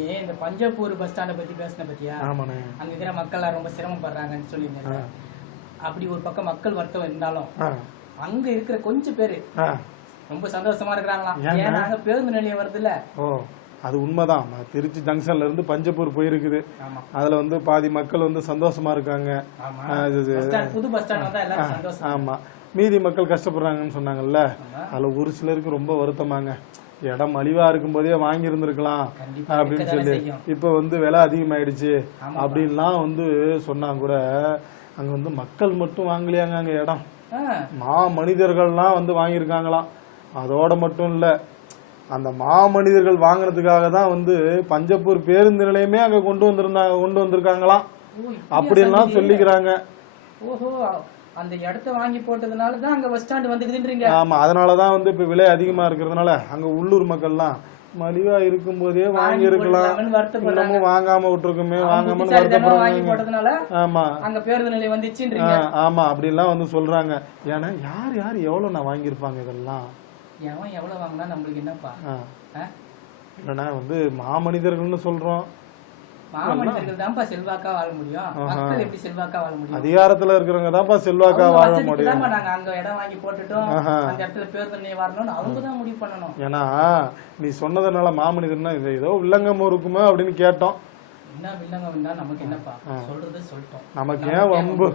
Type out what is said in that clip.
நீ இந்த பஞ்சப்பூர் பஸ் ஸ்டாண்டை பத்தி பேசின பத்தியா? ஆமாண்ணே. அங்க இருக்கிற மக்கள் ரொம்ப சிரமப்படுறாங்கன்னு சொல்லியிருந்தேன். அப்படி ஒரு பக்கம் மக்கள் வருத்தம் இருந்தாலும் அங்க இருக்கிற கொஞ்சம் பேரு ரொம்ப சந்தோஷமா இருக்கிறாங்களாம். ஏன்னா அங்க பேருந்து நிலையம் வருது இல்ல. ஓ, அது உண்மைதான். திருச்சி ஜங்ஷன்ல இருந்து பஞ்சப்பூர் போயிருக்குது. அதுல வந்து பாதி மக்கள் வந்து சந்தோஷமா இருக்காங்க. புது பஸ் ஸ்டாண்ட் வந்தா எல்லாரும் சந்தோஷம். ஆமா, மீதி மக்கள் கஷ்டப்படுறாங்கன்னு சொன்னாங்கல்ல. அதுல ஒரு சிலருக்கு ரொம்ப வருத்தமாங்க. இடம் மலிவா இருக்கும் போதே வாங்கி இருந்திருக்கலாம் அப்படின்னு சொல்லி இப்ப வந்து விலை அதிகமாயிடுச்சு அப்படின்லாம் வந்து சொன்னாங்க கூட. அங்க வந்து மக்கள் மட்டும் வாங்கலையாங்க, அங்க இடம் மனிதர்கள்லாம் வந்து வாங்கியிருக்காங்களாம். அதோட மட்டும் இல்ல, அந்த மாமனிதர்கள் வாங்கினதுக்காக தான் வந்து பஞ்சப்பூர் பேருந்து நிலையமே அங்க கொண்டு வந்திருக்காங்களாம் அப்படின்லாம் சொல்லிக்கிறாங்க. ஓஹோ, அந்த இடத்த வாங்கி போட்டதுனால தான் அங்க பஸ் ஸ்டாண்ட் வந்துக்குதுன்றீங்க. ஆமா, அதனாலதான் வந்து இப்ப விலை அதிகமா இருக்கிறதுனால அங்க உள்ளூர் மக்கள்லாம் மலிவா இருக்கும் போதே வாங்கி இருக்கலாம், இன்னமும் வாங்காம விட்டுருக்குமே, வாங்காம வருத்தப்படுறாங்க. ஆமா, அங்க பேருந்து நிலையம் வந்துச்சுன்றீங்க. ஆமா, அப்படின்லாம் வந்து சொல்றாங்க. ஏன்னா யார் யார் எவ்வளவு நான் வாங்கியிருப்பாங்க இதெல்லாம். எவன் எவ்வளவு வாங்கினா நம்மளுக்கு என்னப்பா? இல்லைன்னா வந்து மாமனிதர்கள்னு சொல்றோம். செல்வாக்கா வாழ முடியும். மக்கள் எப்படி செல்வாக்கா வாழ முடியும்? அதிகாரத்துல இருக்கிறவங்க தான்ப்பா செல்வாக்கா வாழ முடியும். நாங்க அங்க இடம் வாங்கி போட்டுட்டோம், அந்த இடத்துல பேருந்து வரணும்னு அவங்க தான் முடிவு பண்ணணும். ஏன்னா நீ சொன்னதுனால மாமனிதர்னா ஏதோ வில்லங்கம் இருக்குமே அப்படின்னு கேட்டோம். என்ன வில்லங்கம் நமக்கு என்னப்பா சொல்றது சொல்லிட்டோம். நமக்கு ஏன் வம்பு?